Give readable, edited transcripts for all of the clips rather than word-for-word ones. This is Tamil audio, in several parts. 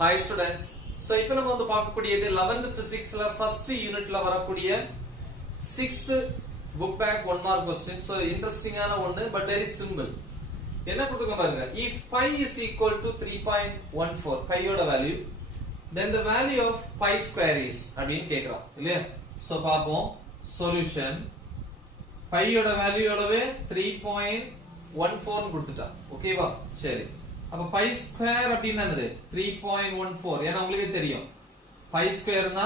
Hi students. So இப்போ நம்ம வந்து பார்க்கக்கூடியது 11th physicsல first unitல வரக்கூடிய 6th book back 1 mark question. So interesting ஆன ஒன்னு but very simple. என்ன கொடுத்துருக்க பாருங்க. If pi is equal to 3.14 pi யோட value then the value of pi square is அப்படினு கேக்குறோம் இல்லையா? So பாப்போம் solution pi யோட value எவ்வளவு 3.14 னு கொடுத்துட்டா. ஓகேவா? சரி. அப்ப pi square அப்படினா என்னது 3.14 ஏனா உங்களுக்கு தெரியும் pi square னா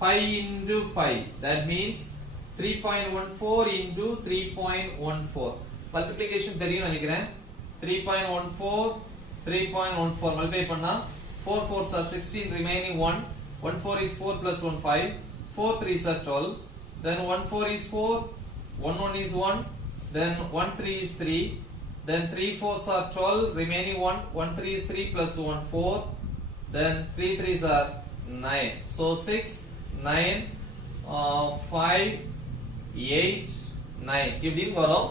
pi into pi that means 3.14 into 3.14 multiplication தெரியும் நினைக்கிறேன் 3.14 multiply பண்ணா 4 4s are 16 remaining 1 1 4 is 4 plus 1 5 4 3s are 12 then 1 4 is 4 1 1 is 1 then 1 3 is 3 then 3 4s are 12 remaining 1 1 3 is 3 plus 1 4 then 3 3s are 9 so 6 9 5 8 9 இப்படின்னு வரும்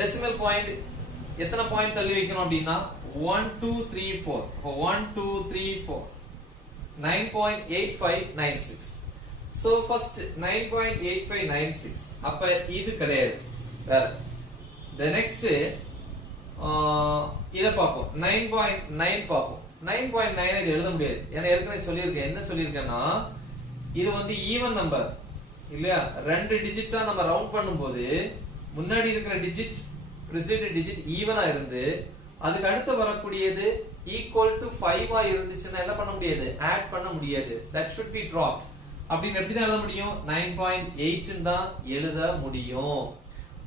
decimal point எத்தனை பாயிண்ட் தள்ளி வைக்கணும் அப்படினா 1 2 3 4 அப்ப 1 2 3 4 9.8596 so first 9.8596 அப்ப இது கிடையாது வேற the next இத பாப்போம் 9.9 பாப்போம் 9.9 இது எழுத முடியாது ஏன்னா ஏற்கனவே சொல்லியிருக்கேன் என்ன சொல்லியிருக்கேன்னா இது வந்து ஈவன் நம்பர் இல்லையா ரெண்டு டிஜிட்டா நம்ம ரவுண்ட் பண்ணும்போது முன்னாடி இருக்கிற டிஜிட் ப்ரிசீடட் டிஜிட் ஈவனா இருந்து அதுக்கு அடுத்து வரக்கூடியது ஈக்குவல் டு 5 ஆ இருந்துச்சுன்னா என்ன பண்ண முடியாது ஆட் பண்ண முடியாது that should be dropped அப்படின்னு எப்படி தான் எழுத முடியும் 9.8 ன்னு தான் எழுத முடியும்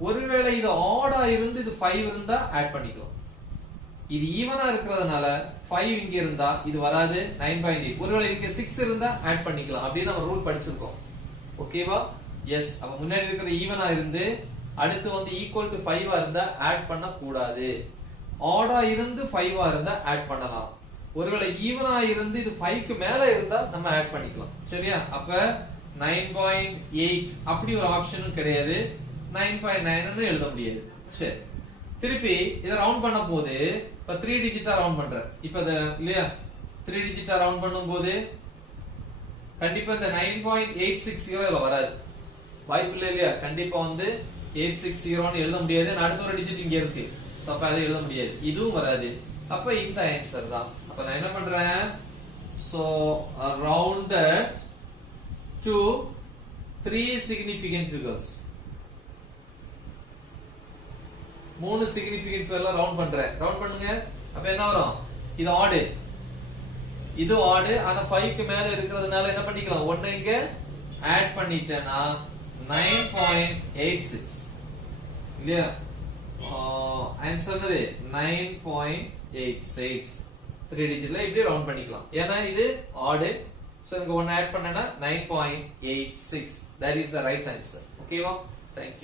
ஒருவேளை இது ஆடா இருந்து இது 5 இருந்தா ஆட் பண்ணிக்கலாம் இது ஈவனா இருக்குறதுனால 5 இங்க இருந்தா இது வராது 9.8 ஒருவேளை இதுக்கு 6 இருந்தா ஆட் பண்ணிக்கலாம் அப்படி நம்ம ரூல் படிச்சிருக்கோம் ஓகேவா எஸ் அப்ப முன்னாடி இருக்கிறது ஈவனா இருந்து அடுத்து வந்து ஈக்குவல் டு 5 ஆ இருந்தா ஆட் பண்ண கூடாது ஆடா இருந்து 5 ஆ இருந்தா ஆட் பண்ணலாம் ஒருவேளை ஈவனா இருந்து இது 5 க்கு மேல இருந்தா நம்ம ஆட் பண்ணிக்கலாம் சரியா அப்ப 9.8 அப்படி ஒரு ஆப்ஷனும் கிடையாது 9.9 ன்னு எழுத முடியாது சரி திருப்பி இத ரவுண்ட் பண்ண போது இப்ப 3 டிஜிட்டா ரவுண்ட் பண்றேன் இப்ப இல்லையா 3 டிஜிட்டா ரவுண்ட் பண்ணும்போது கண்டிப்பா இந்த 9.860 இதுல வராது வாய்ப்பு இல்ல இல்லையா கண்டிப்பா வந்து 860 ன்னு எழுத முடியாது அடுத்த ஒரு டிஜிட் இங்க இருக்கு சோ அப்ப அதை எழுத முடியாது இதுவும் வராது அப்ப இந்த ஆன்சர் தான் அப்ப நான் என்ன பண்றேன் so rounded to 3 significant figures மூணு சிக்னிஃபிகன்ட் ஃபிகர்ல ரவுண்ட் பண்றேன் ரவுண்ட் பண்ணுங்க அப்ப என்ன வரும் இது ஆட் இது ஆட் ஆனா 5 க்கு மேல இருக்குறதுனால என்ன பண்ணிக்கலாம் ஒண்ணு இங்க ஆட் பண்ணிட்டேனா 9.86 இல்லையா ஆன்சர் என்னது 9.86 3 டிஜிட்ல இப்படி ரவுண்ட் பண்ணிக்கலாம் ஏனா இது ஆட் சோ இங்க 1 ஆட் பண்ணனா 9.86 that is the right answer ஓகேவா thank you